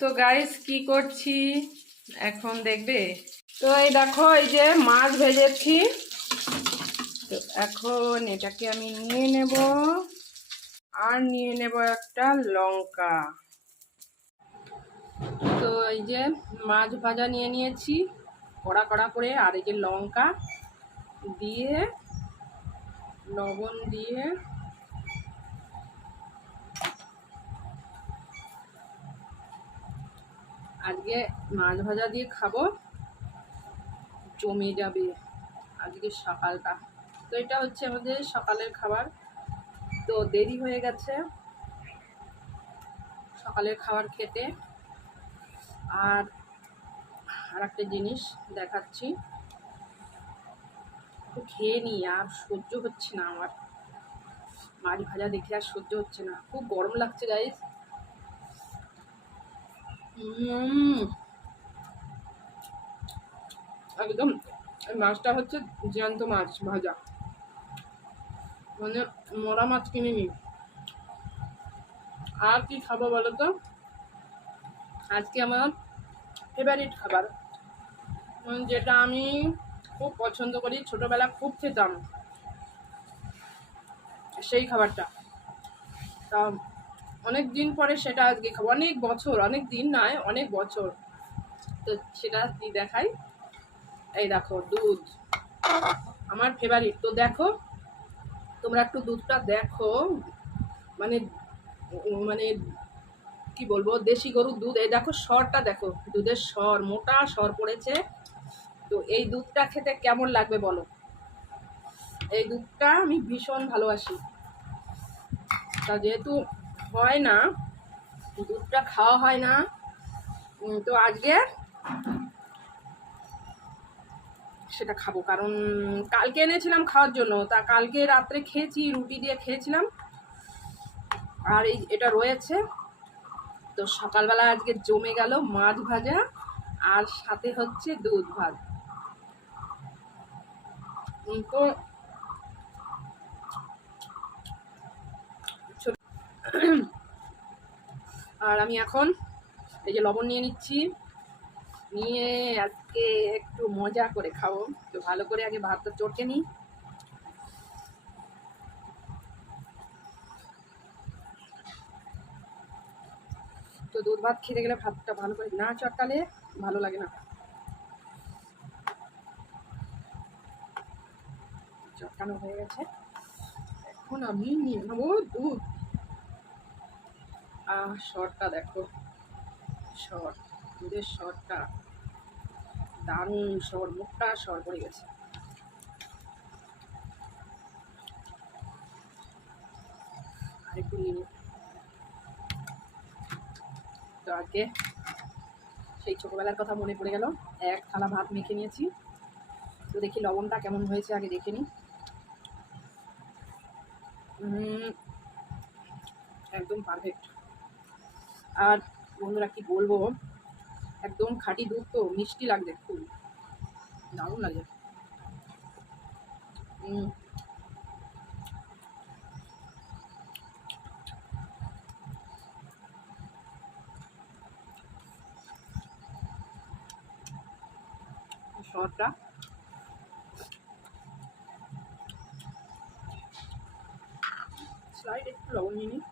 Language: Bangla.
তো গাইস কি করছি এখন দেখবে। তো এই দেখো, এই যে মাছ ভেজেছি। তো এখন এটাকে আমি নিয়ে নেব, আর নিয়ে নেব একটা লঙ্কা। তো এই যে মাছ ভাজা নিয়ে নিয়েছি কড়া কড়া করে, আর এই যে লঙ্কা দিয়ে লবণ দিয়ে আজকে মাছ ভাজা দিয়ে খাবো, জমে যাবে আজকে সকালটা। তো এটা হচ্ছে আমাদের সকালের খাবার। তো দেরি হয়ে গেছে সকালের খাবার খেতে। আর একটা জিনিস দেখাচ্ছি, তো খেয়ে নিই, আর সহ্য হচ্ছে না আমার মাছ ভাজা দেখে, আর সহ্য হচ্ছে না, খুব গরম লাগছে গাইস। একদম মাছটা হচ্ছে জ্যান্ত মাছ ভাজা, মানে মরা মাছ কিনিনি। আর কি খাবো বলো তো, আজকে আমার ফেভারিট খাবার, যেটা আমি খুব পছন্দ করি, ছোটবেলা খুব খেতাম সেই খাবারটা। তা অনেক দিন পরে সেটা আজকে খাবো, অনেক বছর, অনেক দিন নয়, অনেক বছর। তো সেটা কি দেখাই, এই দেখো দুধ, আমার ফেভারিট। তো দেখো তোমরা একটু দুধটা দেখো, মানে মানে কি বলবো, দেশি গরুর দুধ। এই দেখো সরটা দেখো, দুধের সর, মোটা সর পড়েছে। তো এই দুধটা খেতে কেমন লাগবে বলো। এই দুধটা আমি ভীষণ ভালোবাসি। তা যেহেতু হয় না, দুধটা খাওয়া হয় না, তো আজকে সেটা খাবো। কারণ কালকে এনেছিলাম খাওয়ার জন্য, তা কালকে রাত্রে খেয়েছি, রুটি দিয়ে খেয়েছিলাম, আর এই এটা রয়েছে। তো সকালবেলা আজকে জমে গেল মাছ ভাজা, আর সাথে হচ্ছে দুধ ভাত। তো আর আমি এখন এই যে লবণ নিয়ে নিচ্ছি, নিয়ে আজকে একটু মজা করে খাবো। তো ভালো করে আগে ভাতটা চটকে নিই। তো দুধ ভাত খেতে গেলে ভাতটা ভালো করে না চটকালে ভালো লাগে না। চটকানো হয়ে গেছে, এখন আমি নিয়ে নেবো দুধ। সরটা দেখো, সর, দুধের সরটা দারুণ, সর মোটা সর পড়ে গেছে। আরেকটু নিয়ে নিই। তো আজকে সেই ছোটবেলার কথা মনে পড়ে গেল, এক থালা ভাত মেখে নিয়েছি। তো দেখি লবণটা কেমন হয়েছে, আগে দেখে নিই। একদম পারফেক্ট। আর বন্ধুরা কি বলবো, একদম খাঁটি দুধ, তো মিষ্টি লাগবে, খুব দারুণ লাগে। সরটা স্লাইড একটু লবণ নিয়ে নিই।